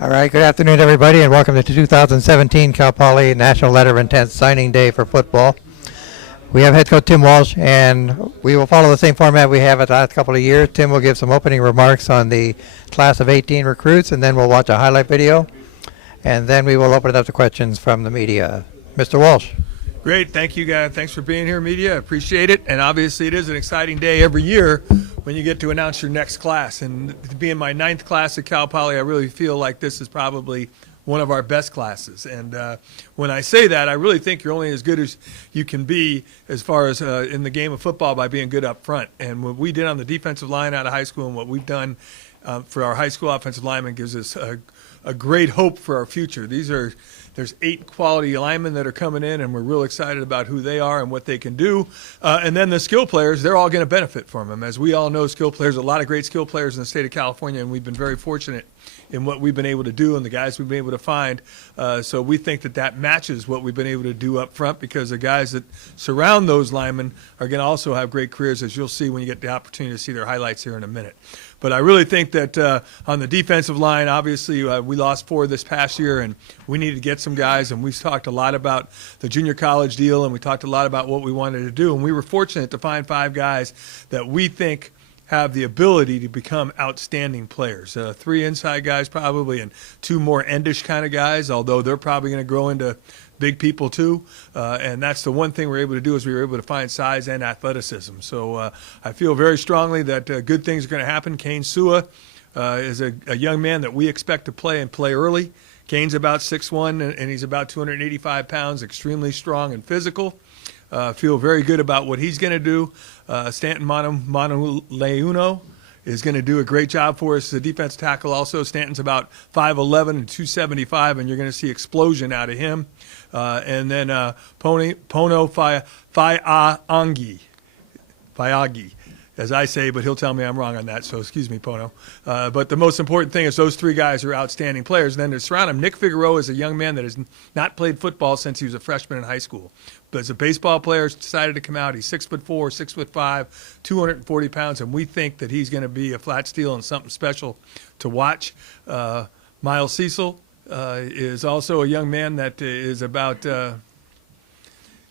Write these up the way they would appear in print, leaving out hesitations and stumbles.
All right, good afternoon, everybody, and welcome to the 2017 Cal Poly National Letter of Intent Signing Day for football. We have head coach Tim Walsh, and we will follow the same format we have at the last couple of years. Tim will give some opening remarks on the class of 18 recruits, and then we'll watch a highlight video, and then we will open it up to questions from the media. Mr. Walsh. Great. Thank you, guys. Thanks for being here, media. I appreciate it. And obviously, it is an exciting day every year when you get to announce your next class. And to be in my 9th class at Cal Poly, I really feel like this is probably one of our best classes. And when I say that, I really think you're only as good as you can be as far as in the game of football by being good up front. And what we did on the defensive line out of high school and what we've done for our high school offensive linemen gives us a great hope for our future. There's 8 quality linemen that are coming in, and we're real excited about who they are and what they can do. And then the skill players, they're all going to benefit from them. As we all know, skill players, a lot of great skill players in the state of California, and we've been very fortunate in what we've been able to do and the guys we've been able to find. So we think that matches what we've been able to do up front, because the guys that surround those linemen are going to also have great careers, as you'll see when you get the opportunity to see their highlights here in a minute. But I really think that on the defensive line, obviously we lost 4 this past year, and we need to get some guys. And we've talked a lot about the junior college deal, and we talked a lot about what we wanted to do. And we were fortunate to find 5 guys that we think have the ability to become outstanding players. 3 inside guys probably, and 2 more endish kind of guys, although they're probably going to grow into big people too, and that's the one thing we're able to do, is we were able to find size and athleticism. So I feel very strongly that good things are going to happen. Kane Sua is a young man that we expect to play and play early. Kane's about 6'1", and he's about 285 pounds, extremely strong and physical. Feel very good about what he's going to do. Stanton Manuleuno is going to do a great job for us. The defense tackle also. Stanton's about 5'11" and 275, and you're going to see explosion out of him. And then POUONO FAAAGI, as I say, but he'll tell me I'm wrong on that, so excuse me, Pono. But the most important thing is those 3 guys are outstanding players. And then to surround him, Nick Figueroa is a young man that has not played football since he was a freshman in high school. But as a baseball player, he's decided to come out. He's 6'4", 6'5", 240 pounds, and we think that he's going to be a flat steel and something special to watch. MYLESCECIL is also a young man that is about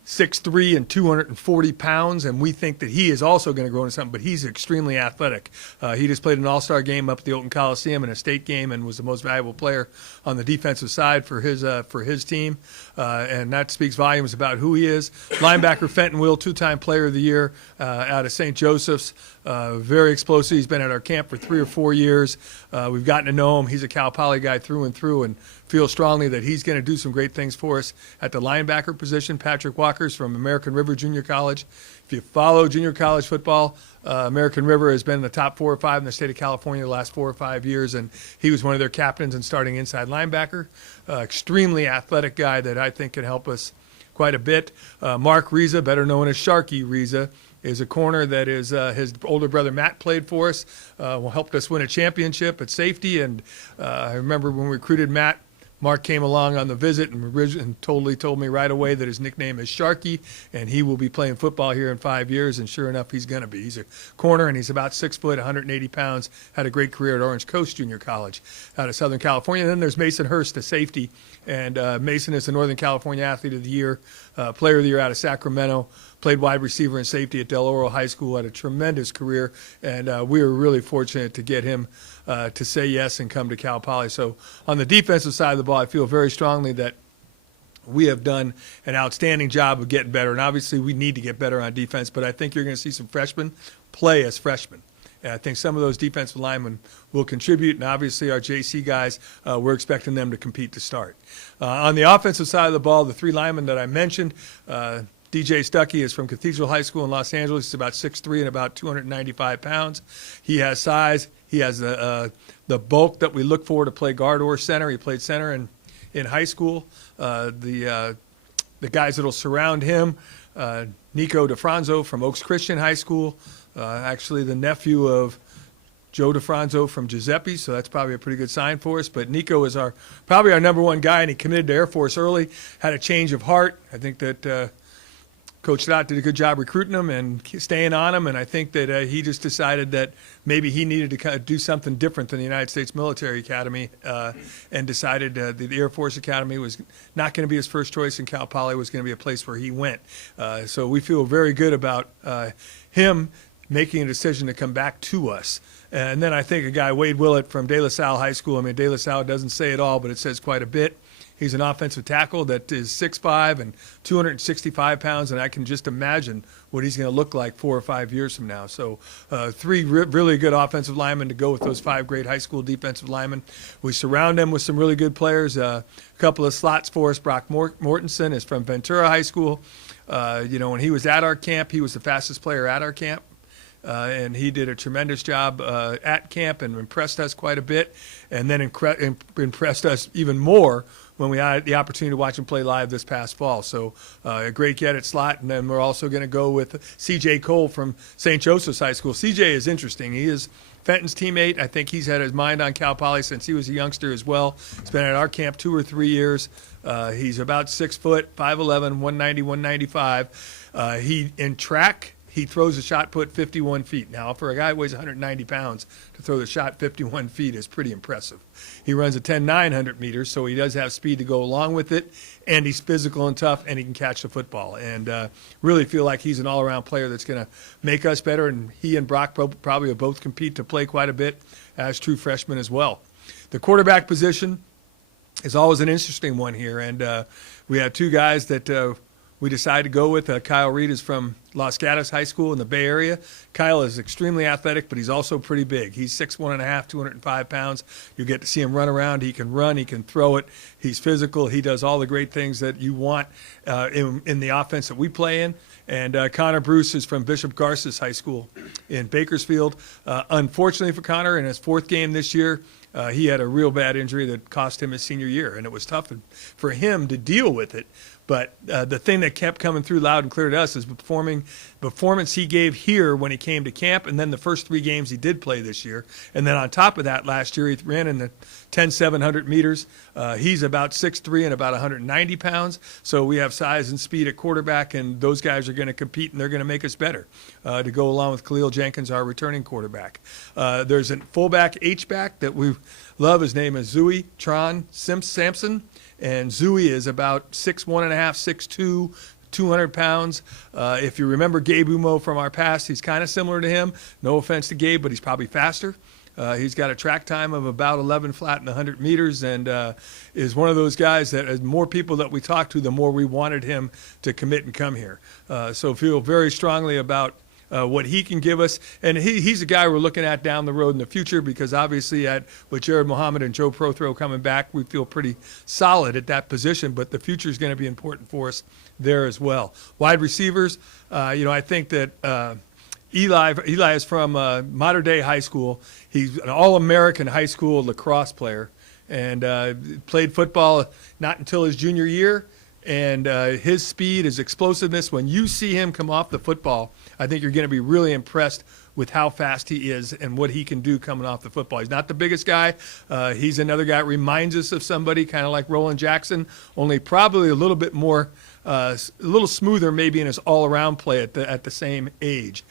6'3" and 240 pounds, and we think that he is also going to grow into something, but he's extremely athletic. He just played an all-star game up at the Oakland Coliseum and a state game, and was the most valuable player on the defensive side for his team, and that speaks volumes about who he is. Linebacker Fenton Will, 2-time player of the year out of St. Joseph's. Very explosive. He's been at our camp for 3 or 4 years. We've gotten to know him. He's a Cal Poly guy through and through, and feel strongly that he's going to do some great things for us. At the linebacker position, Patrick Walker from American River Junior College. If you follow junior college football, American River has been in the top 4 or 5 in the state of California the last 4 or 5 years, and he was one of their captains and starting inside linebacker. Extremely athletic guy that I think can help us quite a bit. Mark Reza, better known as Sharky Reza, is a corner that is his older brother Matt played for us, helped us win a championship at safety. And I remember when we recruited Matt, Mark came along on the visit and totally told me right away that his nickname is Sharky, and he will be playing football here in 5 years, and sure enough, he's going to be. He's a corner, and he's about 6 foot, 180 pounds, had a great career at Orange Coast Junior College out of Southern California. And then there's MASONHURST, a safety, and Mason is the Northern California Athlete of the Year, Player of the Year out of Sacramento, played wide receiver and safety at Del Oro High School, had a tremendous career, and we were really fortunate to get him to say yes and come to Cal Poly. So on the defensive side of the ball, I feel very strongly that we have done an outstanding job of getting better, and obviously we need to get better on defense, but I think you're going to see some freshmen play as freshmen. And I think some of those defensive linemen will contribute, and obviously our JC guys, we're expecting them to compete to start. On the offensive side of the ball, the 3 linemen that I mentioned, DJSTUCKEY is from Cathedral High School in Los Angeles. He's about 6'3" and about 295 pounds. He has size. He has the bulk that we look for to play guard or center. He played center in high school. The guys that will surround him, NICODIFRONZO from Oaks Christian High School, actually the nephew of Joe DiFronzo from Giuseppe, so that's probably a pretty good sign for us. But Nico is probably our #1 guy, and he committed to Air Force early, had a change of heart. I think that Coach Stott did a good job recruiting him and staying on him, and I think that he just decided that maybe he needed to kind of do something different than the United States Military Academy, and decided the Air Force Academy was not going to be his first choice, and Cal Poly was going to be a place where he went. So we feel very good about him making a decision to come back to us. And then I think a guy, Wade Willett from De La Salle High School, I mean, De La Salle doesn't say it all, but it says quite a bit. He's an offensive tackle that is 6'5" and 265 pounds, and I can just imagine what he's going to look like 4 or 5 years from now. So 3 really good offensive linemen to go with those 5 great high school defensive linemen. We surround them with some really good players. A couple of slots for us. Brockmortensen is from Ventura High School. When he was at our camp, he was the fastest player at our camp. And he did a tremendous job at camp and impressed us quite a bit, and then impressed us even more when we had the opportunity to watch him play live this past fall. So a great get at slot. And then we're also going to go with C.J. Cole from St. Joseph's High School. C.J. is interesting. He is Fenton's teammate. I think he's had his mind on Cal Poly since he was a youngster as well. He's been at our camp 2 or 3 years. He's about 6 foot, 5'11", 190, 195. In track, he throws a shot put 51 feet. Now, for a guy who weighs 190 pounds, to throw the shot 51 feet is pretty impressive. He runs a 10-900 meters, so he does have speed to go along with it, and he's physical and tough, and he can catch the football. And really feel like he's an all-around player that's going to make us better, and he and Brock probably will both compete to play quite a bit as true freshmen as well. The quarterback position is always an interesting one here, and we have 2 guys that we decided to go with. Kyle Reed is from Los Gatos High School in the Bay Area. Kyle is extremely athletic, but he's also pretty big. He's 6'1½", 205 pounds. You get to see him run around. He can run. He can throw it. He's physical. He does all the great things that you want in the offense that we play in. And Connor Bruce is from Bishop Garces High School in Bakersfield. Unfortunately for Connor, in his 4th game this year, he had a real bad injury that cost him his senior year, and it was tough for him to deal with it. But the thing that kept coming through loud and clear to us is performance he gave here when he came to camp, and then the first 3 games he did play this year. And then on top of that, last year he ran in the 10-700 meters. He's about 6'3" and about 190 pounds. So we have size and speed at quarterback, and those guys are going to compete, and they're going to make us better to go along with Khalil Jenkins, our returning quarterback. There's a fullback H-back that we love. His name is DUYTRAN-SAMPSON. And Zooey is about 6'1½", 6'2", 200 pounds. If you remember Gabe Umo from our past, he's kind of similar to him. No offense to Gabe, but he's probably faster. He's got a track time of about 11 flat in 100 meters, and is one of those guys that, as more people that we talked to, the more we wanted him to commit and come here. So feel very strongly about what he can give us. And he's a guy we're looking at down the road in the future, because obviously with Jared Mohammed and Joe Prothro coming back, we feel pretty solid at that position, but the future is going to be important for us there as well. Wide receivers, I think that Eli is from Mater Dei High School. He's an All-American high school lacrosse player, and played football not until his junior year. And his speed, his explosiveness, when you see him come off the football, I think you're going to be really impressed with how fast he is and what he can do coming off the football. He's not the biggest guy. He's another guy that reminds us of somebody kind of like Roland Jackson, only probably a little bit more, a little smoother maybe in his all-around play at the same age.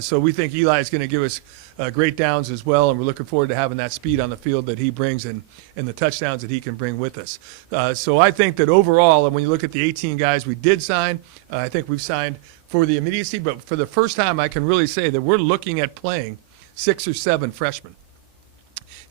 So we think Eli is going to give us great downs as well, and we're looking forward to having that speed on the field that he brings and the touchdowns that he can bring with us. So I think that overall, and when you look at the 18 guys we did sign, I think we've signed for the immediacy, but for the first time I can really say that we're looking at playing 6 or 7 freshmen.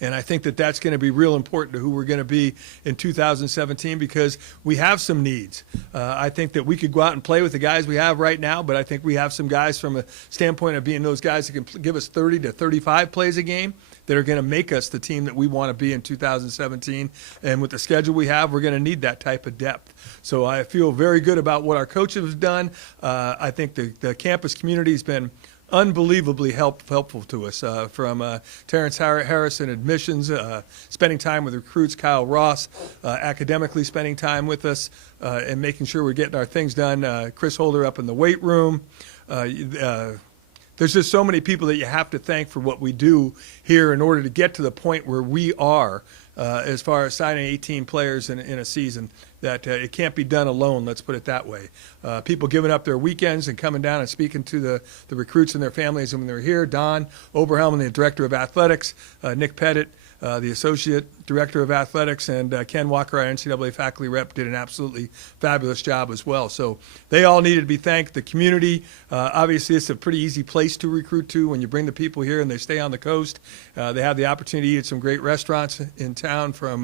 And I think that that's going to be real important to who we're going to be in 2017, because we have some needs. I think that we could go out and play with the guys we have right now, but I think we have some guys from a standpoint of being those guys that can give us 30 to 35 plays a game that are going to make us the team that we want to be in 2017. And with the schedule we have, we're going to need that type of depth. So I feel very good about what our coaches have done. I think the campus community has been unbelievably helpful to us, from Terrence Harris in admissions, spending time with recruits, Kyle Ross, academically spending time with us, and making sure we're getting our things done. Chris Holder up in the weight room. there's just so many people that you have to thank for what we do here in order to get to the point where we are as far as signing 18 players in a season, that it can't be done alone, let's put it that way. People giving up their weekends and coming down and speaking to the recruits and their families when they're here. Don Oberhelm, the Director of Athletics, Nick Pettit, the Associate Director of Athletics, and Ken Walker, our NCAA faculty rep, did an absolutely fabulous job as well. So they all needed to be thanked. The community, obviously it's a pretty easy place to recruit to when you bring the people here and they stay on the coast. They have the opportunity to eat at some great restaurants in town, from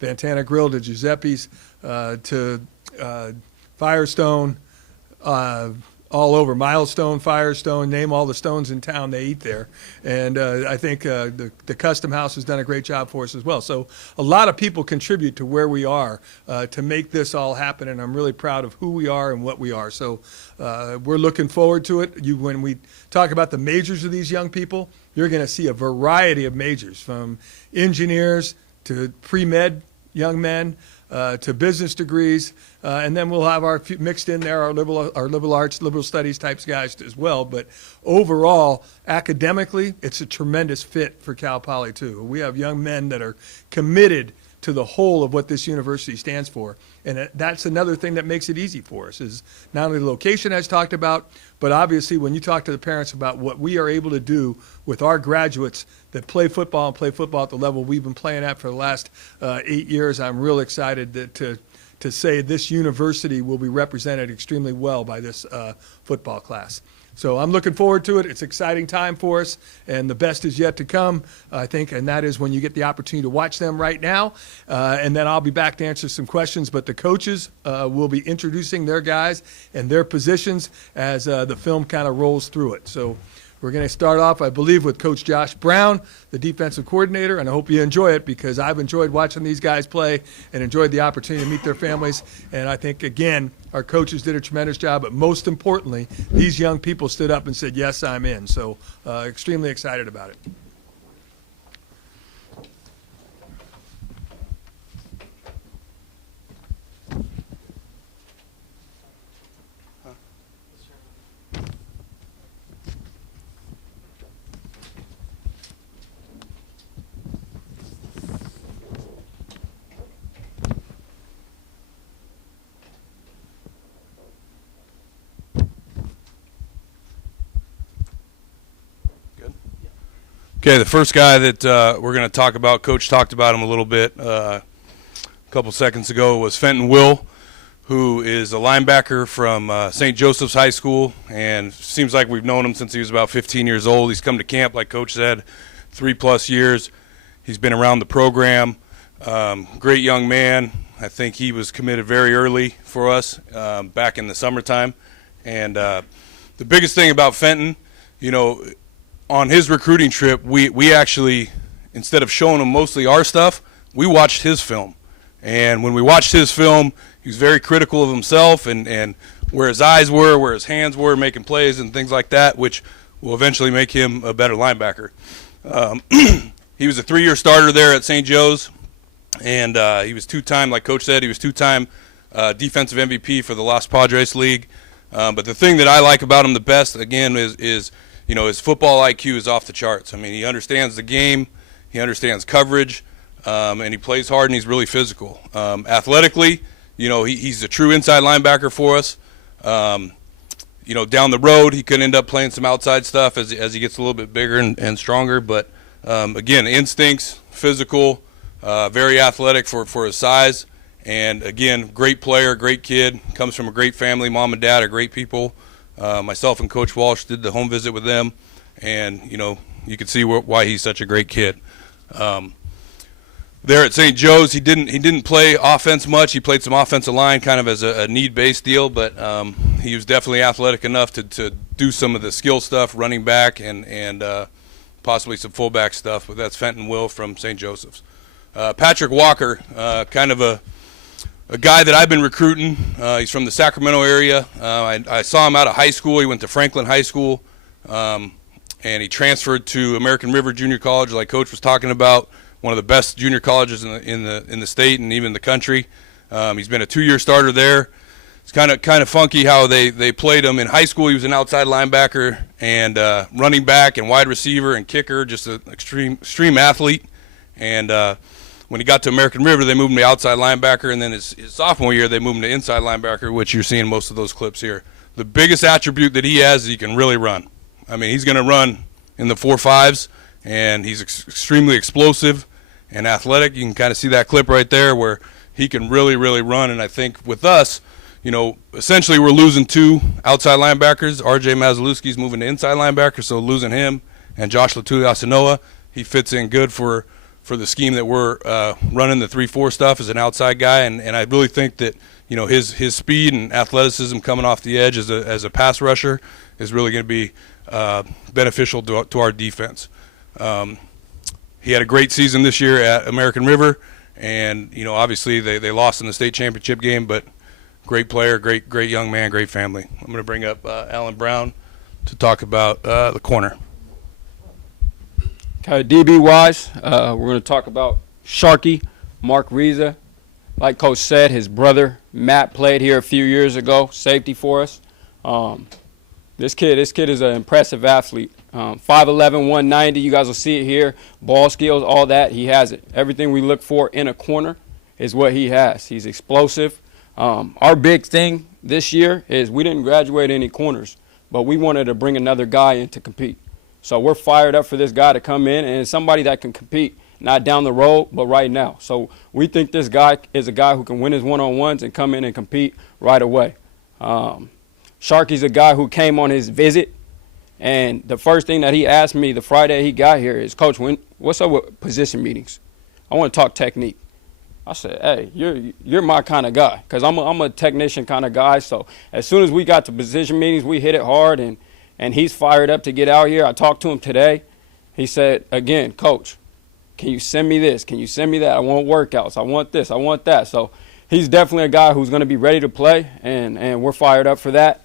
Vantana Grill to Giuseppe's to Firestone, all over. Milestone, Firestone, name all the stones in town, they eat there. And I think the Custom House has done a great job for us as well. So a lot of people contribute to where we are to make this all happen, and I'm really proud of who we are and what we are. So we're looking forward to it. When we talk about the majors of these young people, you're going to see a variety of majors, from engineers to pre-med young men, to business degrees, and then we'll have our mixed in there, our liberal arts, liberal studies types guys as well. But overall, academically, it's a tremendous fit for Cal Poly too. We have young men that are committed to the whole of what this university stands for. And that's another thing that makes it easy for us, is not only the location as talked about, but obviously when you talk to the parents about what we are able to do with our graduates that play football and play football at the level we've been playing at for the last 8 years, I'm real excited to say this university will be represented extremely well by this football class. So I'm looking forward to it. It's an exciting time for us, and the best is yet to come, I think, and that is when you get the opportunity to watch them right now. And then I'll be back to answer some questions, but the coaches will be introducing their guys and their positions as the film kind of rolls through it. So we're going to start off, I believe, with Coach Josh Brown, the defensive coordinator, and I hope you enjoy it, because I've enjoyed watching these guys play and enjoyed the opportunity to meet their families. And I think, again, our coaches did a tremendous job, but most importantly, these young people stood up and said, yes, I'm in. So extremely excited about it. Okay, the first guy that we're going to talk about, Coach talked about him a little bit a couple seconds ago, was Fenton Will, who is a linebacker from St. Joseph's High School, and seems like we've known him since he was about 15 years old. He's come to camp, like Coach said, 3+ years. He's been around the program. Great young man. I think he was committed very early for us back in the summertime. And the biggest thing about Fenton, you know, on his recruiting trip, we actually, instead of showing him mostly our stuff, we watched his film. And when we watched his film, he was very critical of himself and where his eyes were, where his hands were, making plays and things like that, which will eventually make him a better linebacker. He was a 3-year starter there at St. Joe's, and he was two-time, like Coach said, he was two-time defensive MVP for the Los Padres League. But the thing that I like about him the best, again, is you know, his football IQ is off the charts. I mean, he understands the game, he understands coverage, and he plays hard, and he's really physical. Athletically, you know, he's a true inside linebacker for us. You know, down the road, he could end up playing some outside stuff as he gets a little bit bigger and stronger. But, again, instincts, physical, very athletic for his size. And, again, great player, great kid, comes from a great family. Mom and dad are great people. Myself and Coach Walsh did the home visit with them, and, you know, you can see why he's such a great kid. There at St. Joe's, he didn't play offense much. He played some offensive line kind of as a need-based deal, but he was definitely athletic enough to do some of the skill stuff, running back and possibly some fullback stuff. But that's Fenton Will from St. Joseph's. Patrick Walker, kind of a guy that I've been recruiting. He's from the Sacramento area. I saw him out of high school. He went to Franklin High School, and he transferred to American River Junior College, like Coach was talking about, one of the best junior colleges in the state and even the country. He's been a 2-year starter there it's kind of funky how they played him. In high school, he was an outside linebacker and running back and wide receiver and kicker, just an extreme athlete. And when he got to American River, they moved him to outside linebacker, and then his sophomore year, they moved him to inside linebacker, which you're seeing most of those clips here. The biggest attribute that he has is he can really run. I mean, he's going to run in the 4.5s, and he's extremely explosive and athletic. You can kind of see that clip right there where he can really, really run. And I think with us, you know, essentially we're losing 2 outside linebackers. R.J. Mazalewski's moving to inside linebacker, so losing him, and Josh Latuliasanoa, he fits in good for the scheme that we're running, the 3-4 stuff, as an outside guy. And I really think that, you know, his speed and athleticism coming off the edge as a pass rusher is really going to be beneficial to our defense. He had a great season this year at American River, and, you know, obviously they lost in the state championship game, but great player, great young man, great family. I'm going to bring up Alan Brown to talk about the corner. Okay, DB-wise, we're going to talk about Sharky, Mark Reza. Like Coach said, his brother Matt played here a few years ago, safety for us. This kid is an impressive athlete. 5'11", 190. You guys will see it here. Ball skills, all that, he has it. Everything we look for in a corner is what he has. He's explosive. Our big thing this year is we didn't graduate any corners, but we wanted to bring another guy in to compete. So we're fired up for this guy to come in, and somebody that can compete, not down the road, but right now. So we think this guy is a guy who can win his one-on-ones and come in and compete right away. Sharky's a guy who came on his visit, and the first thing that he asked me the Friday he got here is, Coach, what's up with position meetings? I want to talk technique. I said, hey, you're my kind of guy, because I'm a technician kind of guy. So as soon as we got to position meetings, we hit it hard, and he's fired up to get out here. I talked to him today. He said, again, Coach, can you send me this? Can you send me that? I want workouts. I want this. I want that. So he's definitely a guy who's going to be ready to play, and we're fired up for that.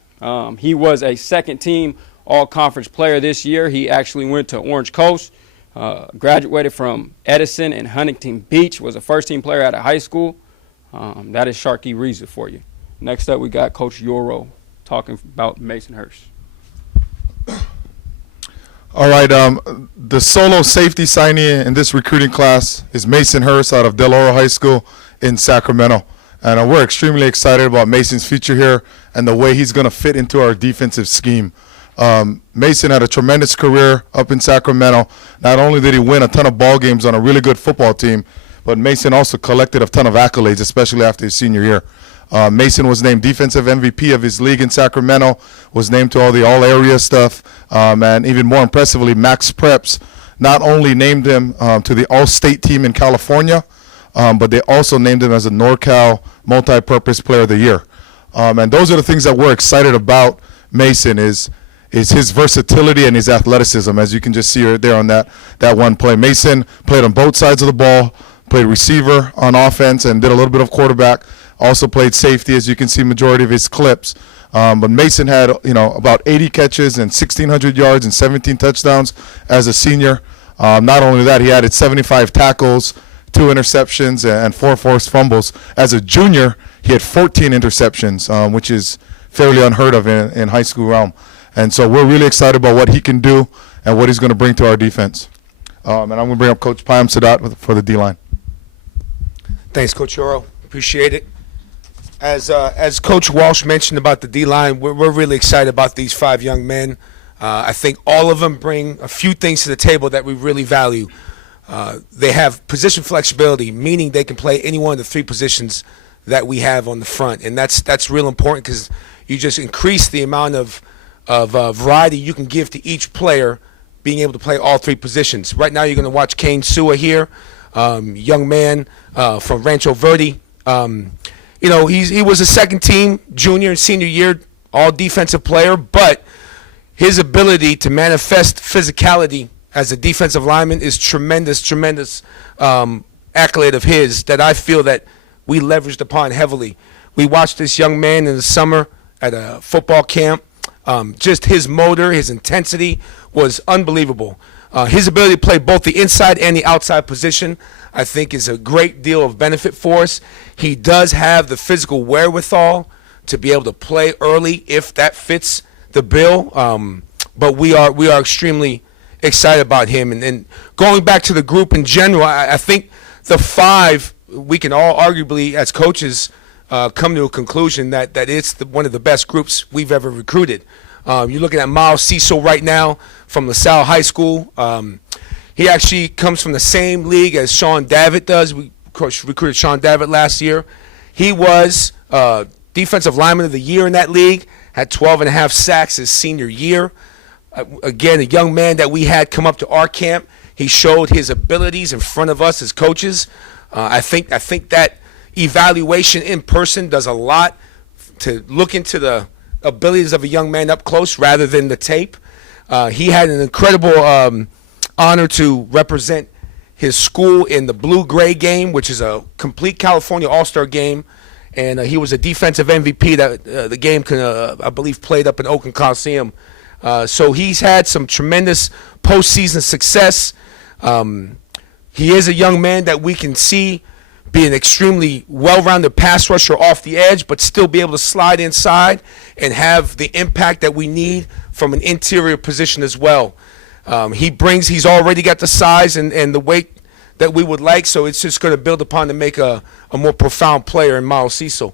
He was a second-team all-conference player this year. He actually went to Orange Coast, graduated from Edison and Huntington Beach, was a first-team player out of high school. That is Sharky Reza for you. Next up, we got Coach Yoro talking about MASONHURST. All right, the solo safety signee in this recruiting class is MASONHURST out of Del Oro High School in Sacramento. And we're extremely excited about Mason's future here and the way he's going to fit into our defensive scheme. Mason had a tremendous career up in Sacramento. Not only did he win a ton of ball games on a really good football team, but Mason also collected a ton of accolades, especially after his senior year. Mason was named defensive MVP of his league in Sacramento, was named to all the all-area stuff, and even more impressively, Max Preps not only named him to the all-state team in California, but they also named him as a NorCal multi-purpose player of the year. And those are the things that we're excited about Mason is his versatility and his athleticism, as you can just see right there on that one play. Mason played on both sides of the ball, played receiver on offense and did a little bit of quarterback. Also played safety, as you can see majority of his clips. But Mason had, about 80 catches and 1,600 yards and 17 touchdowns as a senior. Not only that, he added 75 tackles, 2 interceptions, and 4 forced fumbles. As a junior, he had 14 interceptions, which is fairly unheard of in high school realm. And so we're really excited about what he can do and what he's going to bring to our defense. And I'm going to bring up Coach Payam Sadat for the D-line. Thanks, Coach Yoro. Appreciate it. As Coach Walsh mentioned about the D-line, we're really excited about these 5 young men. I think all of them bring a few things to the table that we really value. They have position flexibility, meaning they can play any one of the 3 positions that we have on the front, and that's real important because you just increase the amount of variety you can give to each player being able to play all 3 positions. Right now you're going to watch Kane Sua here, young man from Rancho Verde. He was a second-team junior and senior year all-defensive player, but his ability to manifest physicality as a defensive lineman is tremendous accolade of his that I feel that we leveraged upon heavily. We watched this young man in the summer at a football camp. Just his motor, his intensity was unbelievable. His ability to play both the inside and the outside position, I think, is a great deal of benefit for us. He does have the physical wherewithal to be able to play early if that fits the bill. But we are extremely excited about him. And going back to the group in general, I think the 5, we can all arguably as coaches come to a conclusion that it's one of the best groups we've ever recruited. You're looking at MYLESCECIL right now from LaSalle High School. He actually comes from the same league as Sean Davitt does. We of course recruited Sean Davitt last year. He was Defensive Lineman of the Year in that league, had 12.5 sacks his senior year. Again, a young man that we had come up to our camp. He showed his abilities in front of us as coaches. I think that evaluation in person does a lot to look into the abilities of a young man up close rather than the tape. He had an incredible honor to represent his school in the blue-gray game, which is a complete California All-Star game, and he was a defensive MVP that the game, I believe, played up in Oakland Coliseum. So he's had some tremendous postseason success. He is a young man that we can see be an extremely well-rounded pass rusher off the edge, but still be able to slide inside and have the impact that we need from an interior position as well. He's already got the size and the weight that we would like, so it's just going to build upon to make a more profound player in MYLESCECIL.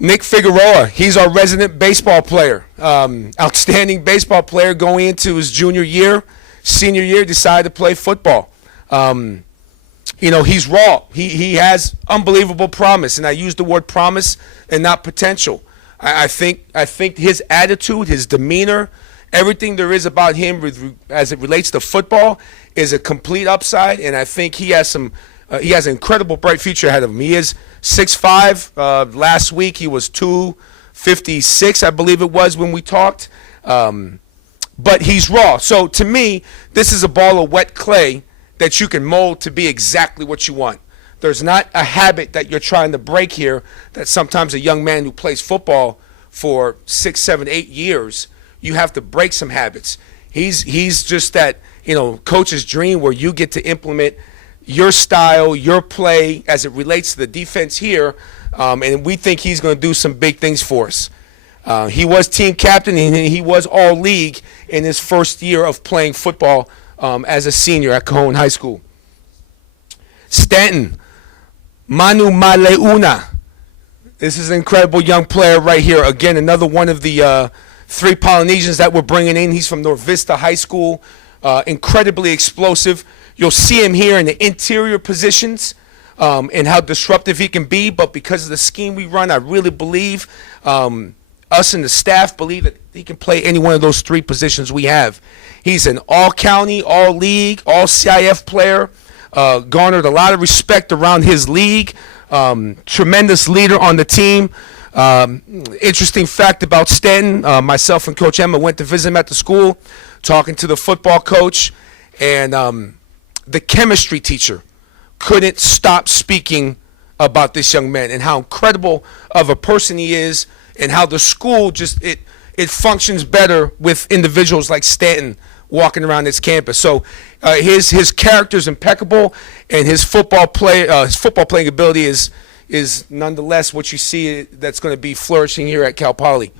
Nick Figueroa, he's our resident baseball player. Outstanding baseball player going into his junior year. Senior year, decided to play football. He's raw. He has unbelievable promise, and I use the word promise and not potential. I think his attitude, his demeanor, everything there is about him as it relates to football is a complete upside, and I think he has an incredible bright future ahead of him. He is 6'5". Last week he was 256, I believe it was when we talked. But he's raw. So to me, this is a ball of wet clay that you can mold to be exactly what you want. There's not a habit that you're trying to break here that sometimes a young man who plays football for 6, 7, 8 years, you have to break some habits. He's just that, coach's dream where you get to implement your style, your play as it relates to the defense here, and we think he's going to do some big things for us. He was team captain, and he was all-league in his first year of playing football as a senior at Cajon High School. Stanton, Manu Maleuna. This is an incredible young player right here. Again, another one of the 3 Polynesians that we're bringing in. He's from North Vista High School. Incredibly explosive. You'll see him here in the interior positions and how disruptive he can be. But because of the scheme we run, I really believe us and the staff believe that he can play any one of those 3 positions we have. He's an all-county, all-league, all-CIF player. Garnered a lot of respect around his league. Tremendous leader on the team. Interesting fact about Stanton, myself and Coach Emma went to visit him at the school, talking to the football coach, and the chemistry teacher couldn't stop speaking about this young man and how incredible of a person he is, and how the school just it functions better with individuals like Stanton walking around its campus. So his character's impeccable, and his football playing ability is nonetheless what you see that's going to be flourishing here at Cal Poly.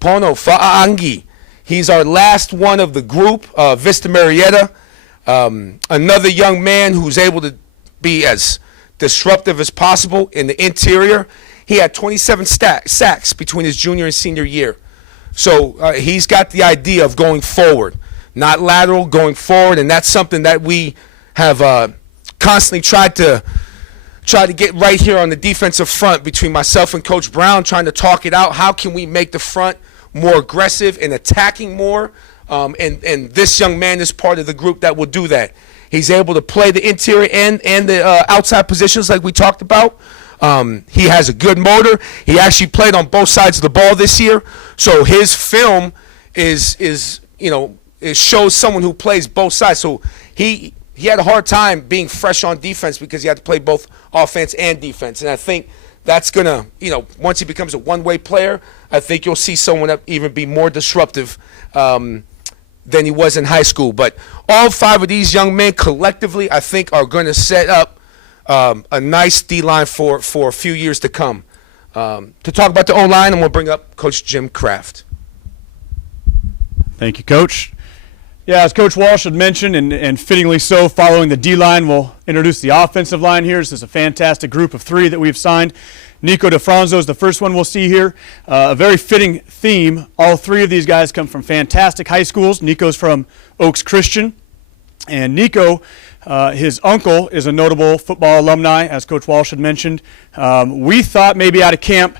POUONO FAAAGI, he's our last one of the group. Vista Marietta, another young man who's able to be as disruptive as possible in the interior. He had 27 sacks between his junior and senior year. So he's got the idea of going forward, not lateral, going forward, and that's something that we have constantly tried to get right here on the defensive front between myself and Coach Brown, trying to talk it out. How can we make the front more aggressive and attacking more? And this young man is part of the group that will do that. He's able to play the interior and the outside positions like we talked about. He has a good motor. He actually played on both sides of the ball this year. So his film it shows someone who plays both sides. So he had a hard time being fresh on defense because he had to play both offense and defense. And I think that's going to, once he becomes a one-way player, I think you'll see someone that even be more disruptive than he was in high school. But all 5 of these young men collectively, I think, are going to set up a nice D-line for a few years to come. to talk about the O-line, and we'll bring up Coach Jim Kraft. Thank you, Coach. Yeah, as Coach Walsh had mentioned, and fittingly so, following the D-line, we'll introduce the offensive line here. This is a fantastic group of 3 that we've signed. NICODIFRONZO is the first one we'll see here. A very fitting theme. All 3 of these guys come from fantastic high schools. Nico's from Oaks Christian. And Nico, his uncle, is a notable football alumni, as Coach Walsh had mentioned. We thought maybe out of camp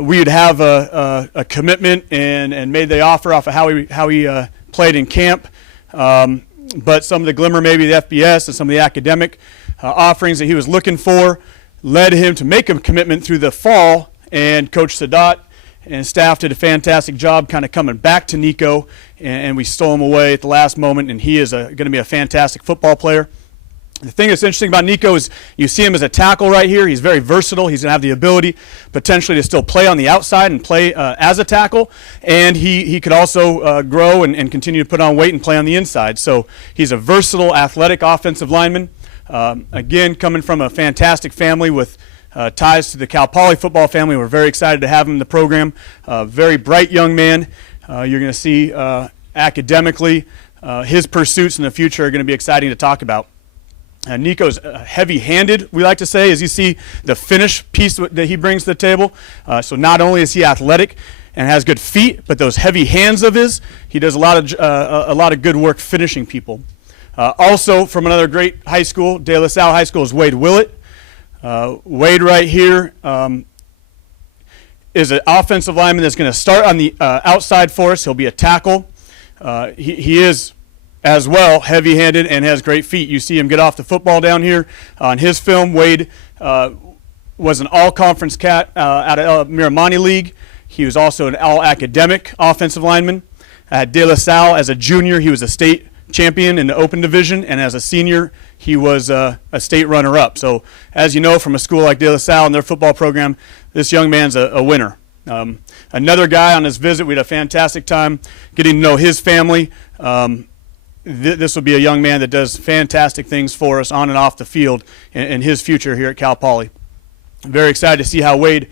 we would have a commitment and made the offer off of how he played in camp. But some of the glimmer, maybe the FBS and some of the academic offerings that he was looking for led him to make a commitment through the fall. And Coach Sadat and staff did a fantastic job kind of coming back to Nico, and we stole him away at the last moment, and he is going to be a fantastic football player. The thing that's interesting about Nico is you see him as a tackle right here. He's very versatile. He's going to have the ability potentially to still play on the outside and play as a tackle, and he could also grow and continue to put on weight and play on the inside. So he's a versatile, athletic offensive lineman. Again, coming from a fantastic family with ties to the Cal Poly football family. We're very excited to have him in the program. Very bright young man. You're going to see academically his pursuits in the future are going to be exciting to talk about. Nico's heavy-handed, we like to say, as you see the finish piece that he brings to the table. So not only is he athletic and has good feet, but those heavy hands of his, he does a lot of good work finishing people. Also, from another great high school, De La Salle High School, is WADEWILLE. Wade right here is an offensive lineman that's going to start on the outside for us. He'll be a tackle. He is as well heavy-handed and has great feet. You see him get off the football down here. On his film, Wade was an all-conference cat out of Miramani League. He was also an all-academic offensive lineman. At De La Salle, as a junior, he was a state champion in the open division, and as a senior, he was a state runner-up. So, as you know, from a school like De La Salle and their football program, this young man's a winner. Another guy on his visit, we had a fantastic time getting to know his family. This will be a young man that does fantastic things for us on and off the field in his future here at Cal Poly. Very excited to see how Wade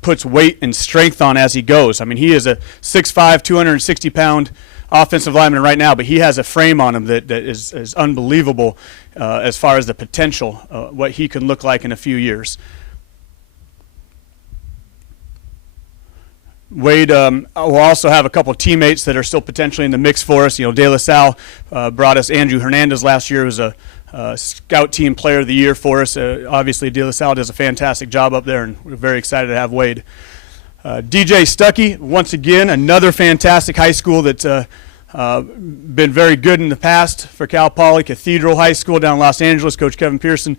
puts weight and strength on as he goes. I mean, he is a 6'5", 260-pound offensive lineman right now, but he has a frame on him that is unbelievable as far as the potential, what he can look like in a few years. Wade will also have a couple of teammates that are still potentially in the mix for us. You know, De La Salle brought us Andrew Hernandez last year, who was a scout team player of the year for us. Obviously, De La Salle does a fantastic job up there, and we're very excited to have Wade. DJSTUCKEY, once again, another fantastic high school that's been very good in the past for Cal Poly. Cathedral High School down in Los Angeles, Coach Kevin Pearson.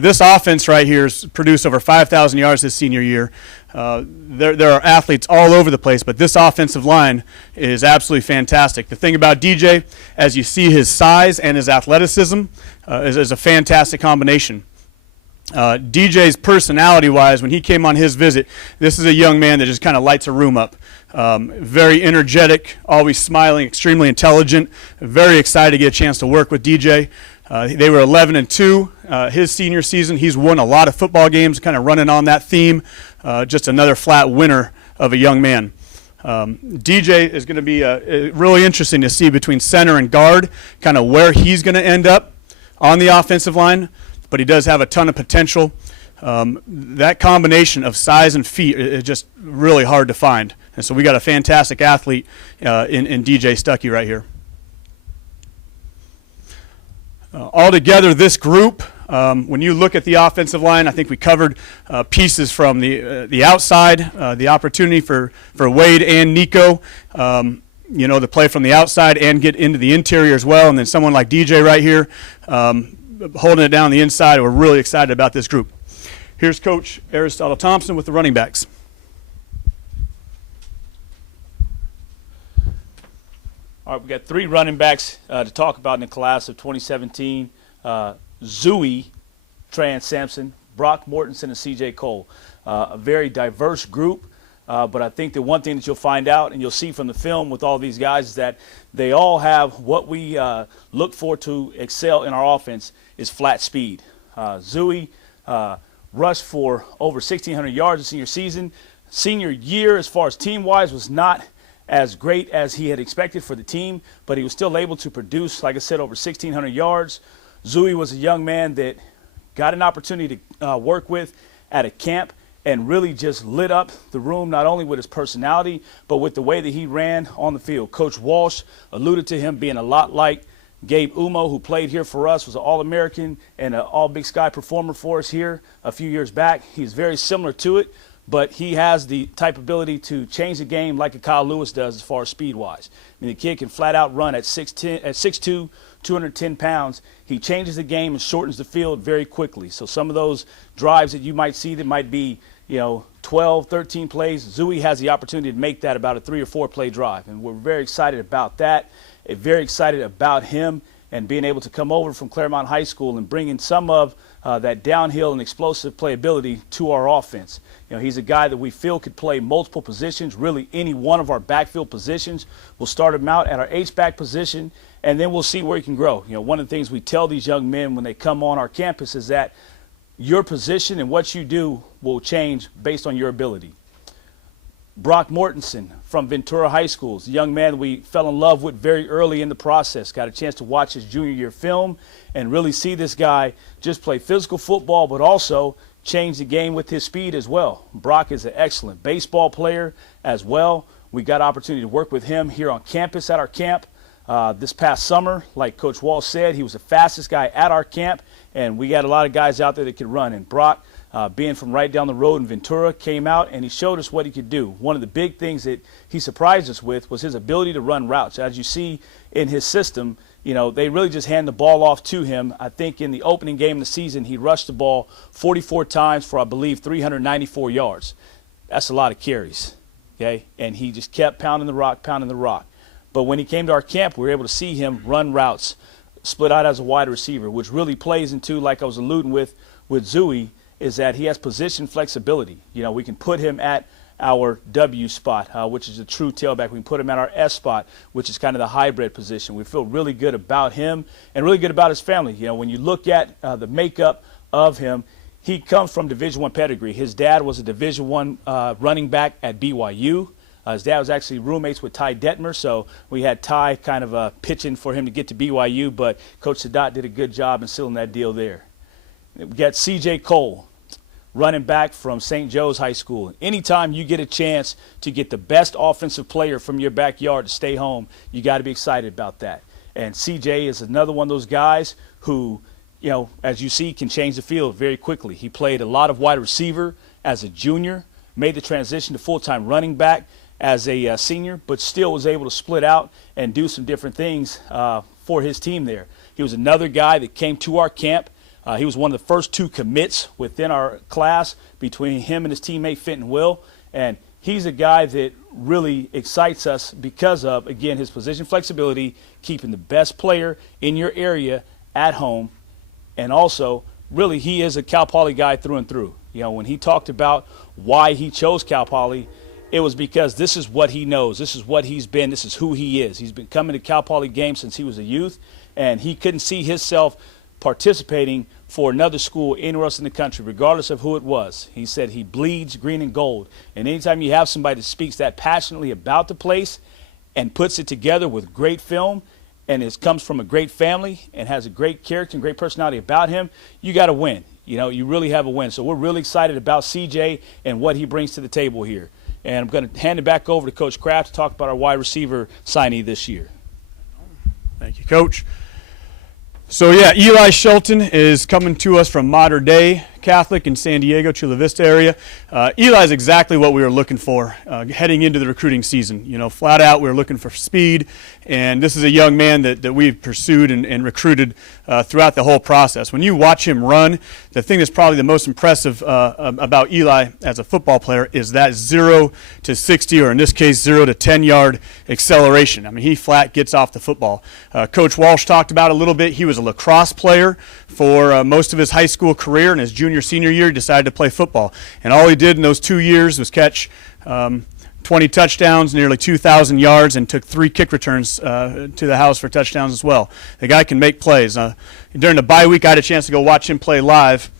This offense right here has produced over 5,000 yards his senior year. There are athletes all over the place, but this offensive line is absolutely fantastic. The thing about DJ, as you see his size and his athleticism, is a fantastic combination. DJ's personality-wise, when he came on his visit, this is a young man that just kind of lights a room up. Very energetic, always smiling, extremely intelligent. Very excited to get a chance to work with DJ. They were 11-2 his senior season. He's won a lot of football games, kind of running on that theme. Just another flat winner of a young man. DJ is going to be really interesting to see between center and guard, kind of where he's going to end up on the offensive line. But he does have a ton of potential. That combination of size and feet is just really hard to find. And so we got a fantastic athlete in DJSTUCKEY right here. Altogether, this group, when you look at the offensive line, I think we covered pieces from the outside, the opportunity for Wade and Nico, you know, to play from the outside and get into the interior as well. And then someone like DJ right here, holding it down the inside. We're really excited about this group. Here's Coach Aristotle Thompson with the running backs. All right, we got 3 running backs to talk about in the class of 2017. DUYTRAN-SAMPSON, Brockmortensen, and C.J. Cole. A very diverse group, but I think the one thing that you'll find out, and you'll see from the film with all these guys, is that they all have what we look for to excel in our offense is flat speed. Zooey rushed for over 1,600 yards in senior season. Senior year, as far as team-wise, was not as great as he had expected for the team, but he was still able to produce, like I said, over 1,600 yards. Zui was a young man that got an opportunity to work with at a camp and really just lit up the room, not only with his personality, but with the way that he ran on the field. Coach Walsh alluded to him being a lot like Gabe Umo, who played here for us, was an All-American and an All-Big Sky performer for us here a few years back. He's very similar to it, but he has the type of ability to change the game like a Kyle Lewis does as far as speed-wise. I mean, the kid can flat-out run at 6'2", 210 pounds. He changes the game and shortens the field very quickly. So some of those drives that you might see that might be, 12, 13 plays, Zui has the opportunity to make that about a 3 or 4 play drive. And we're very excited about that, very excited about him and being able to come over from Claremont High School and bringing some of that downhill and explosive playability to our offense. He's a guy that we feel could play multiple positions, really any one of our backfield positions. We'll start him out at our H-back position, and then we'll see where he can grow. One of the things we tell these young men when they come on our campus is that your position and what you do will change based on your ability. Brock Mortensen from Ventura High School is a young man we fell in love with very early in the process. Got a chance to watch his junior year film and really see this guy just play physical football, but also change the game with his speed as well. Brock is an excellent baseball player as well. We got opportunity to work with him here on campus at our camp this past summer. Like Coach Walsh said, he was the fastest guy at our camp, and we got a lot of guys out there that could run. And Brock, being from right down the road in Ventura, came out and he showed us what he could do. One of the big things that he surprised us with was his ability to run routes. As you see in his system, they really just hand the ball off to him. I think in the opening game of the season, he rushed the ball 44 times for, I believe, 394 yards. That's a lot of carries, okay? And he just kept pounding the rock, pounding the rock. But when he came to our camp, we were able to see him run routes, split out as a wide receiver, which really plays into, like I was alluding with Zui, is that he has position flexibility. We can put him at our W spot, which is a true tailback. We can put him at our S spot, which is kind of the hybrid position. We feel really good about him and really good about his family. When you look at the makeup of him, he comes from Division I pedigree. His dad was a Division I running back at BYU. His dad was actually roommates with Ty Detmer, so we had Ty kind of pitching for him to get to BYU, but Coach Sadat did a good job in sealing that deal there. We got CJ Cole, running back from St. Joe's High School. Anytime you get a chance to get the best offensive player from your backyard to stay home, you got to be excited about that. And CJ is another one of those guys who, as you see, can change the field very quickly. He played a lot of wide receiver as a junior, made the transition to full-time running back as a senior, but still was able to split out and do some different things for his team there. He was another guy that came to our camp. He was one of the first 2 commits within our class between him and his teammate Fenton Will, and he's a guy that really excites us because of, again, his position flexibility, keeping the best player in your area at home, and also really he is a Cal Poly guy through and through. When he talked about why he chose Cal Poly, it was because this is what he knows, this is what he's been, this is who he is. He's been coming to Cal Poly games since he was a youth, and he couldn't see himself participating for another school anywhere else in the country, regardless of who it was. He said he bleeds green and gold. And anytime you have somebody that speaks that passionately about the place and puts it together with great film and comes from a great family and has a great character and great personality about him, you got to win. You really have a win. So we're really excited about CJ and what he brings to the table here. And I'm going to hand it back over to Coach Kraft to talk about our wide receiver signee this year. Thank you, Coach. So, yeah, Eli Shelton is coming to us from Mater Dei Catholic in San Diego, Chula Vista area. Eli is exactly what we were looking for heading into the recruiting season. Flat out, we were looking for speed, and this is a young man that we've pursued and recruited throughout the whole process. When you watch him run, the thing that's probably the most impressive about Eli as a football player is that 0 to 60, or in this case, 0 to 10-yard acceleration. I mean, he flat gets off the football. Coach Walsh talked about a little bit. He was a lacrosse player for most of his high school career, and his senior year, he decided to play football. And all he did in those 2 years was catch 20 touchdowns, nearly 2,000 yards, and took 3 kick returns to the house for touchdowns as well. The guy can make plays. During the bye week, I had a chance to go watch him play live.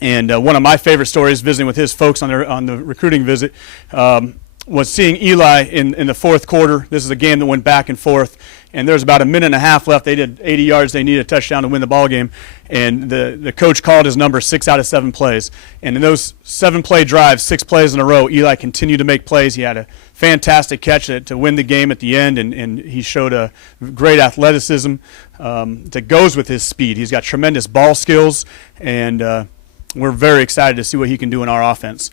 And one of my favorite stories visiting with his folks on the recruiting visit was seeing Eli in the fourth quarter. This is a game that went back and forth, and there's about a minute and a half left. They did 80 yards. They needed a touchdown to win the ball game, and the coach called his number 6 out of 7 plays. And in those 7-play drives, 6 plays in a row, Eli continued to make plays. He had a fantastic catch to win the game at the end, and he showed a great athleticism that goes with his speed. He's got tremendous ball skills, and we're very excited to see what he can do in our offense.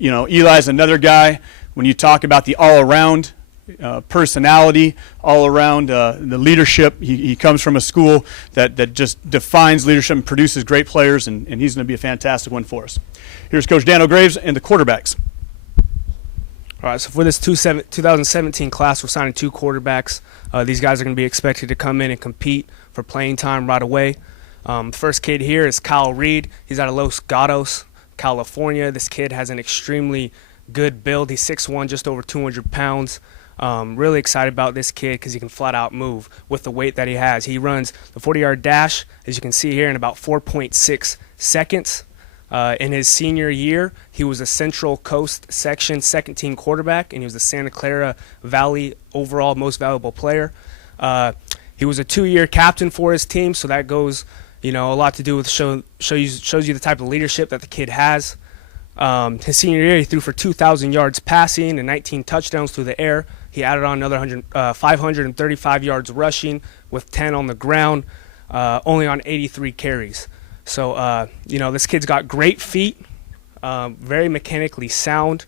Eli's another guy, when you talk about the all-around personality, all-around the leadership, he comes from a school that just defines leadership and produces great players, and he's going to be a fantastic one for us. Here's Coach Dan O'Graves and the quarterbacks. All right, so for this 2017 class, we're signing 2 quarterbacks. These guys are going to be expected to come in and compete for playing time right away. The first kid here is Kyle Reed. He's out of Los Gatos, California. This kid has an extremely good build. He's 6'1", just over 200 pounds. Really excited about this kid because he can flat out move with the weight that he has. He runs the 40-yard dash, as you can see here, in about 4.6 seconds. In his senior year, he was a Central Coast Section second-team quarterback, and he was the Santa Clara Valley overall most valuable player. He was a 2-year captain for his team, so that goes a lot to do with shows you the type of leadership that the kid has. His senior year, he threw for 2,000 yards passing and 19 touchdowns through the air. He added on another 535 yards rushing with 10 on the ground, only on 83 carries. So, this kid's got great feet, very mechanically sound.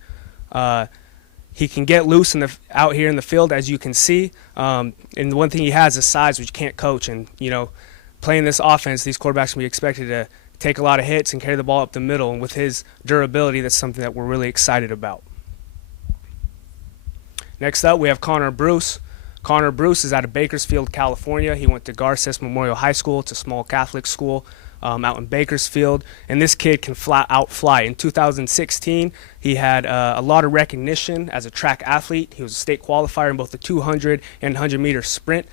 He can get loose out here in the field, as you can see. And the one thing he has is size, which you can't coach. And, playing this offense, these quarterbacks can be expected to take a lot of hits and carry the ball up the middle. And with his durability, that's something that we're really excited about. Next up, we have Connor Bruce. Connor Bruce is out of Bakersfield, California. He went to Garces Memorial High School. It's a small Catholic school out in Bakersfield. And this kid can flat out fly. In 2016, he had a lot of recognition as a track athlete. He was a state qualifier in both the 200 and 100-meter sprint.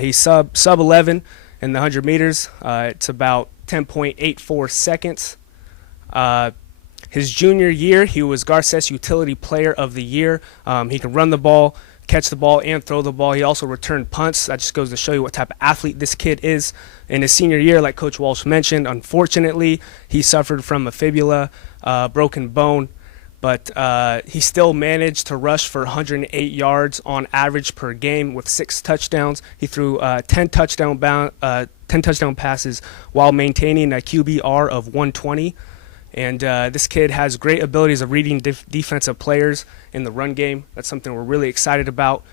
He's sub 11 in the 100 meters. It's about 10.84 seconds. His junior year, he was Garces Utility Player of the Year. He can run the ball, catch the ball, and throw the ball. He also returned punts. That just goes to show you what type of athlete this kid is. In his senior year, like Coach Walsh mentioned, unfortunately, he suffered from a fibula, broken bone. But he still managed to rush for 108 yards on average per game with 6 touchdowns. He threw 10 touchdown passes while maintaining a QBR of 120. And this kid has great abilities of reading defensive players in the run game. That's something we're really excited about.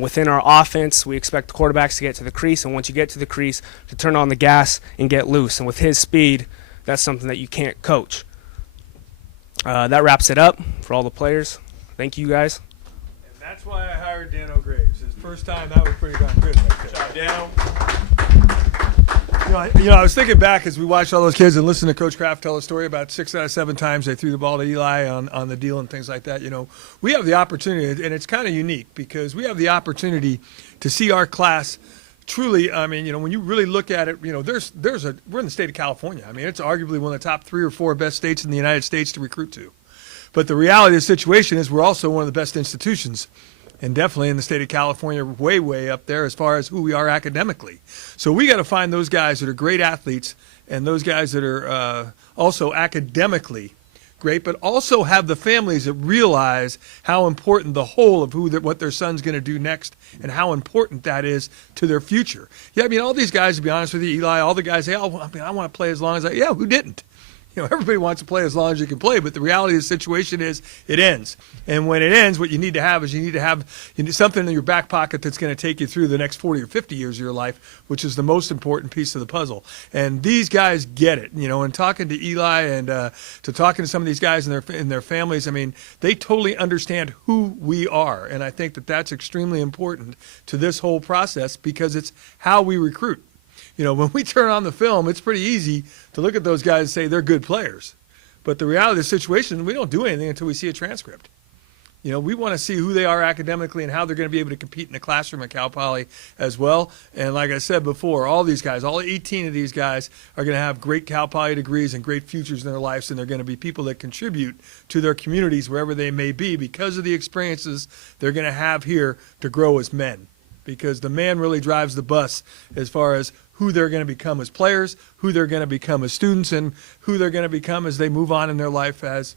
Within our offense, we expect the quarterbacks to get to the crease, and once you get to the crease, to turn on the gas and get loose. And with his speed, that's something that you can't coach. That wraps it up for all the players. Thank you, guys. And that's why I hired Dan O'Graves. His first time, that was pretty darn good right there. Dano. I was thinking back as we watched all those kids and listened to Coach Kraft tell a story about 6 out of 7 times they threw the ball to Eli on the deal and things like that. We have the opportunity, and it's kind of unique because we have the opportunity to see our class truly. I mean, when you really look at it, we're in the state of California. I mean, it's arguably one of the top 3 or 4 best states in the United States to recruit to. But the reality of the situation is we're also one of the best institutions, and definitely in the state of California, way, way up there as far as who we are academically. So we got to find those guys that are great athletes and those guys that are also academically great, but also have the families that realize how important the whole of what their son's going to do next and how important that is to their future. Yeah, I mean, all these guys, to be honest with you, Eli, all the guys say, I want to play as long as yeah, who didn't? Everybody wants to play as long as you can play, but the reality of the situation is it ends. And when it ends, what you need to have is you need something in your back pocket that's going to take you through the next 40 or 50 years of your life, which is the most important piece of the puzzle. And these guys get it. And talking to Eli and to talking to some of these guys and their families, I mean, they totally understand who we are. And I think that that's extremely important to this whole process because it's how we recruit. When we turn on the film, it's pretty easy to look at those guys and say they're good players. But the reality of the situation, we don't do anything until we see a transcript. You know, we want to see who they are academically and how they're going to be able to compete in the classroom at Cal Poly as well. And like I said before, all these guys, all 18 of these guys are going to have great Cal Poly degrees and great futures in their lives, and they're going to be people that contribute to their communities wherever they may be because of the experiences they're going to have here to grow as men. Because the man really drives the bus as far as who they're going to become as players, who they're going to become as students, and who they're going to become as they move on in their life as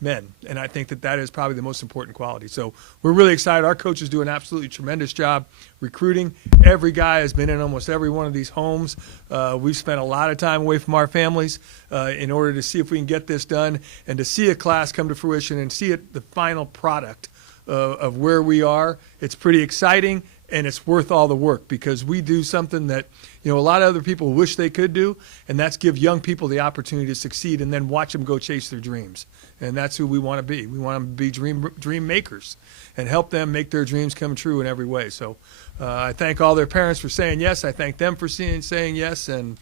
men. And I think that that is probably the most important quality. So we're really excited. Our coaches do an absolutely tremendous job recruiting. Every guy has been in almost every one of these homes. We've spent a lot of time away from our families in order to see if we can get this done and to see a class come to fruition and see it, the final product of where we are. It's pretty exciting, and it's worth all the work because we do something that, you know, a lot of other people wish they could do, and that's give young people the opportunity to succeed and then watch them go chase their dreams. And that's who we want to be. We want them to be dream makers and help them make their dreams come true in every way. So I thank all their parents for saying yes. I thank them for saying yes. And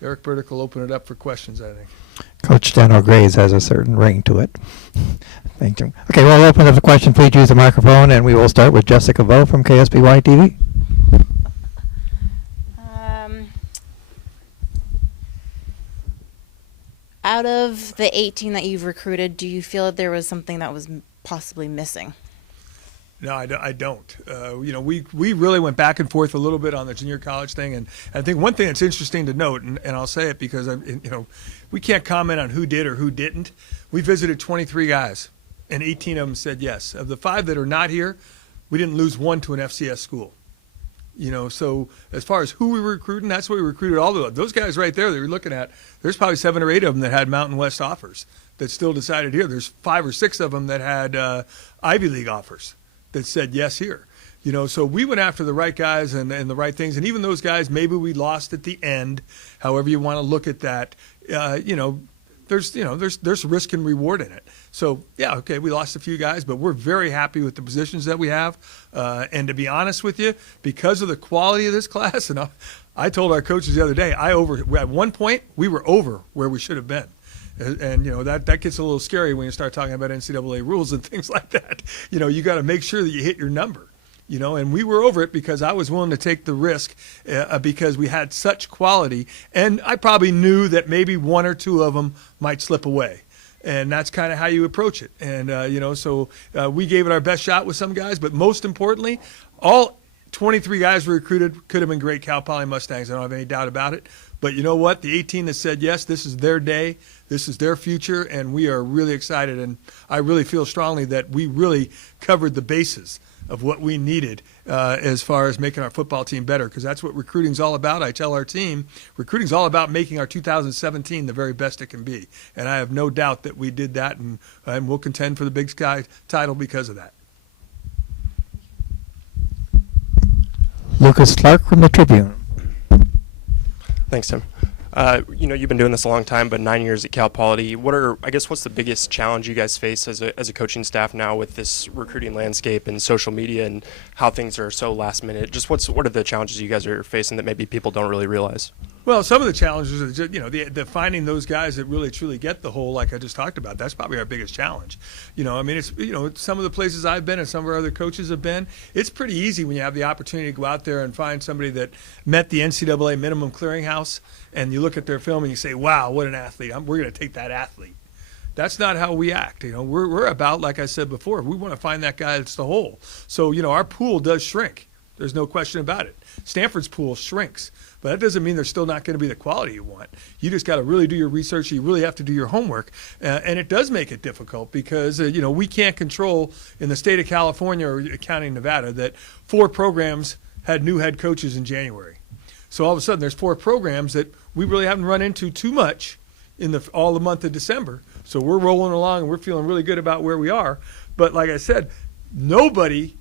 Eric Burdick will open it up for questions, I think. Coach Daniel Graves has a certain ring to it. Thank you. Okay, we'll open up the question. Please use the microphone, and we will start with Jessica Vo from KSBY TV. Out of the 18 that you've recruited, do you feel that there was something that was possibly missing? No, I don't. You know, we really went back and forth a little bit on the junior college thing, and I think one thing that's interesting to note, and I'll say it because you know, we can't comment on who did or who didn't. We visited 23 guys, and 18 of them said yes. Of the 5 that are not here, we didn't lose one to an FCS school. You know, so as far as who we were recruiting, that's what we recruited all of those guys right there that you're looking at. There's probably 7 or 8 of them that had Mountain West offers that still decided here. There's 5 or 6 of them that had Ivy League offers that said yes here. You know, so we went after the right guys and the right things. And even those guys, maybe we lost at the end, however you want to look at that. You know, there's risk and reward in it. So, yeah, okay, we lost a few guys, but we're very happy with the positions that we have. And to be honest with you, because of the quality of this class, and I told our coaches the other day, at one point, we were over where we should have been. And, you know, that gets a little scary when you start talking about NCAA rules and things like that. You know, you got to make sure that you hit your number. You know, and we were over it because I was willing to take the risk because we had such quality. And I probably knew that maybe 1 or 2 of them might slip away. And that's kind of how you approach it. And, you know, so we gave it our best shot with some guys. But most importantly, all 23 guys we recruited could have been great Cal Poly Mustangs. I don't have any doubt about it. But you know what? The 18 that said yes, this is their day. This is their future. And we are really excited. And I really feel strongly that we really covered the bases of what we needed as far as making our football team better, because that's what recruiting's all about. I tell our team, recruiting's all about making our 2017 the very best it can be. And I have no doubt that we did that, and we'll contend for the Big Sky title because of that. Lucas Clark from the Tribune. Thanks, Tim. You know, you've been doing this a long time, but 9 years at Cal Poly. What's the biggest challenge you guys face as a coaching staff now with this recruiting landscape and social media and how things are so last minute? Just what are the challenges you guys are facing that maybe people don't really realize? Well, some of the challenges are just, you know, the finding those guys that really truly get the whole, like I just talked about. That's probably our biggest challenge. You know, I mean, it's, you know, some of the places I've been and some of our other coaches have been, it's pretty easy when you have the opportunity to go out there and find somebody that met the NCAA minimum clearinghouse, and you look at their film and you say, wow, what an athlete. We're going to take that athlete. That's not how we act. You know, we're about, like I said before, we want to find that guy that's the whole. So, you know, our pool does shrink. There's no question about it. Stanford's pool shrinks, but that doesn't mean they're still not going to be the quality you want. You just got to really do your research. You really have to do your homework, and it does make it difficult because, you know, we can't control in the state of California or county Nevada that 4 programs had new head coaches in January. So all of a sudden there's 4 programs that we really haven't run into too much in all the month of December. So we're rolling along and we're feeling really good about where we are. But like I said, nobody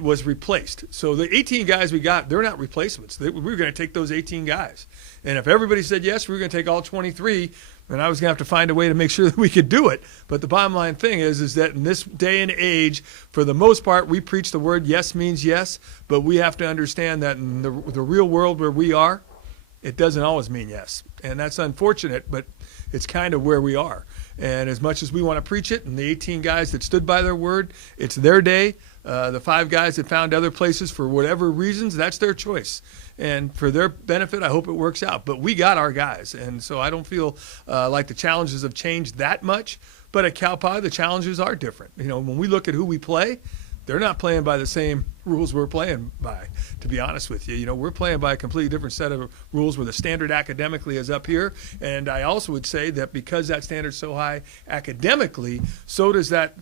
was replaced. So the 18 guys we got, they're not replacements. We were going to take those 18 guys. And if everybody said yes, we were going to take all 23, and I was going to have to find a way to make sure that we could do it. But the bottom line thing is that in this day and age, for the most part, we preach the word yes means yes, but we have to understand that in the real world where we are, it doesn't always mean yes. And that's unfortunate, but it's kind of where we are. And as much as we want to preach it, and the 18 guys that stood by their word, it's their day. The 5 guys that found other places for whatever reasons, that's their choice. And for their benefit, I hope it works out. But we got our guys. And so I don't feel like the challenges have changed that much. But at Cal Poly, the challenges are different. You know, when we look at who we play, they're not playing by the same rules we're playing by, to be honest with you. You know, we're playing by a completely different set of rules where the standard academically is up here. And I also would say that because that standard's so high academically, so does that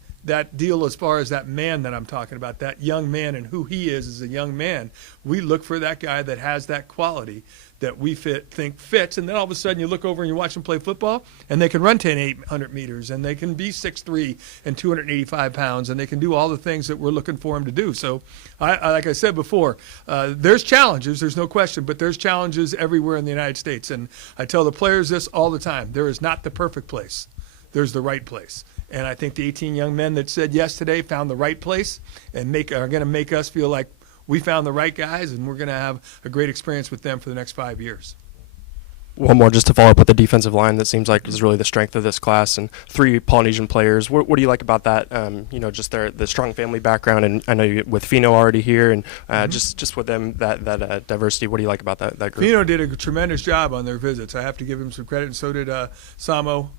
deal as far as that man that I'm talking about, that young man and who he is as a young man. We look for that guy that has that quality that we think fits, and then all of a sudden you look over and you watch them play football, and they can run 800 meters, and they can be 6'3" and 285 pounds, and they can do all the things that we're looking for them to do. So, like I said before, there's challenges, there's no question, but there's challenges everywhere in the United States, and I tell the players this all the time. There is not the perfect place. There's the right place. And I think the 18 young men that said yes today found the right place and are going to make us feel like we found the right guys, and we're going to have a great experience with them for the next 5 years. One more just to follow up with the defensive line that seems like is really the strength of this class, and 3 Polynesian players. What do you like about that? You know, just the strong family background, and I know you, with Fino already here, and just with them, that diversity. What do you like about that group? Fino did a tremendous job on their visits. I have to give him some credit, and so did Samo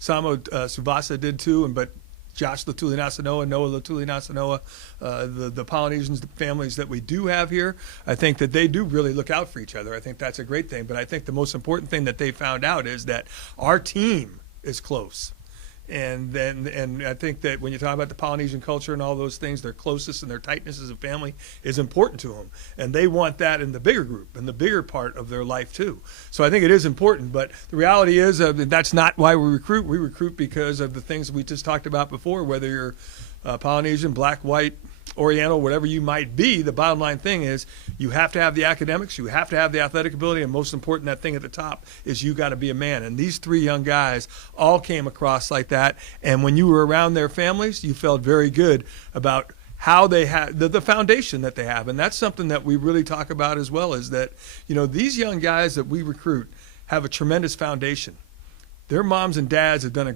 Subasa did too, but Josh Latuli-Nasanoa, Noah Latuli-Nasanoa, the Polynesian families that we do have here, I think that they do really look out for each other. I think that's a great thing. But I think the most important thing that they found out is that our team is close. And I think that when you talk about the Polynesian culture and all those things, their closeness and their tightness as a family is important to them. And they want that in the bigger group, in the bigger part of their life too. So I think it is important. But the reality is that's not why we recruit. We recruit because of the things we just talked about before, whether you're Polynesian, black, white, Oriental, whatever you might be. The bottom line thing is you have to have the academics, you have to have the athletic ability, and most important, that thing at the top is you got to be a man. And these 3 young guys all came across like that. And when you were around their families, you felt very good about how they had the foundation that they have. And that's something that we really talk about as well, is that, you know, these young guys that we recruit have a tremendous foundation. Their moms and dads have done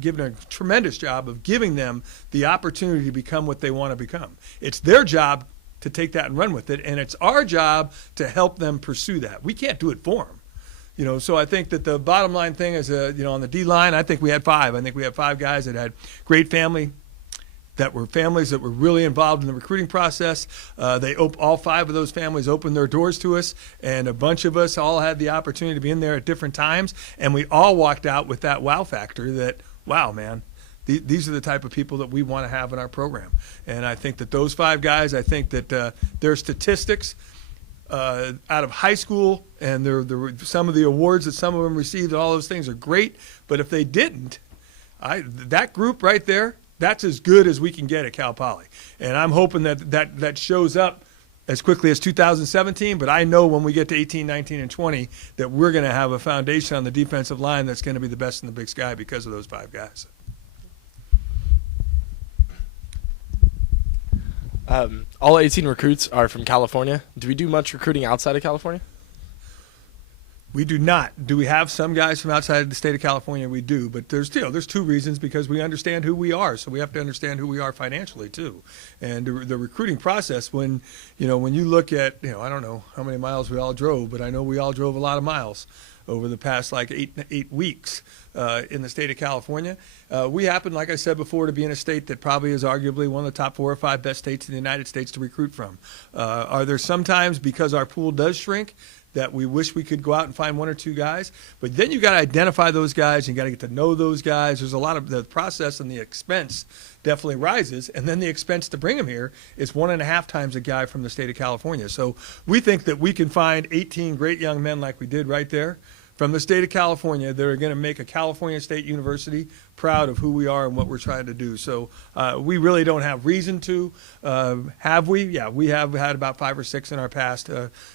given a tremendous job of giving them the opportunity to become what they want to become. It's their job to take that and run with it, and it's our job to help them pursue that. We can't do it for them. You know, so I think that the bottom line thing is, you know, on the D line, I think we had 5. I think we had 5 guys that had great families that were really involved in the recruiting process. All 5 of those families opened their doors to us, and a bunch of us all had the opportunity to be in there at different times, and we all walked out with that wow factor that, wow, man, these are the type of people that we want to have in our program. And I think that those 5 guys, I think that their statistics out of high school and some of the awards that some of them received, all those things are great, but if they didn't, that group right there, that's as good as we can get at Cal Poly. And I'm hoping that shows up as quickly as 2017, but I know when we get to 18, 19, and 20 that we're going to have a foundation on the defensive line that's going to be the best in the Big Sky because of those 5 guys. All 18 recruits are from California. Do we do much recruiting outside of California? We do not. Do we have some guys from outside the state of California? We do, but there's 2 reasons, because we understand who we are, so we have to understand who we are financially too. And the recruiting process, when you look at, I don't know how many miles we all drove, but I know we all drove a lot of miles over the past like 8 weeks in the state of California. We happen, like I said before, to be in a state that probably is arguably one of the top 4 or 5 best states in the United States to recruit from. Are there sometimes, because our pool does shrink, that we wish we could go out and find 1 or 2 guys? But then you got to identify those guys. You got to get to know those guys. There's a lot of the process, and the expense definitely rises. And then the expense to bring them here is 1.5 times a guy from the state of California. So we think that we can find 18 great young men like we did right there from the state of California that are going to make a California State University proud of who we are and what we're trying to do. So we really don't have reason to. Have we? Yeah, we have had about 5 or 6 in our past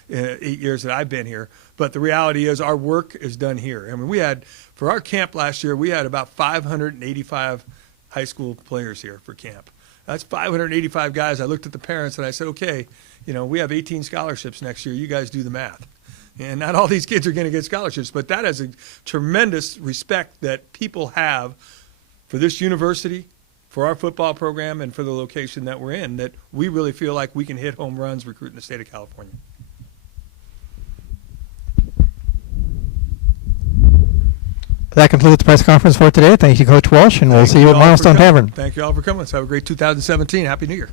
8 years that I've been here. But the reality is our work is done here. I mean, for our camp last year, we had about 585 high school players here for camp. That's 585 guys. I looked at the parents and I said, okay, we have 18 scholarships next year. You guys do the math. And not all these kids are going to get scholarships, but that is a tremendous respect that people have for this university, for our football program, and for the location that we're in, that we really feel like we can hit home runs recruiting the state of California. That concludes the press conference for today. Thank you, Coach Walsh, and we'll Thank see you at all for Milestone coming. Tavern. Thank you all for coming. Let's have a great 2017. Happy New Year.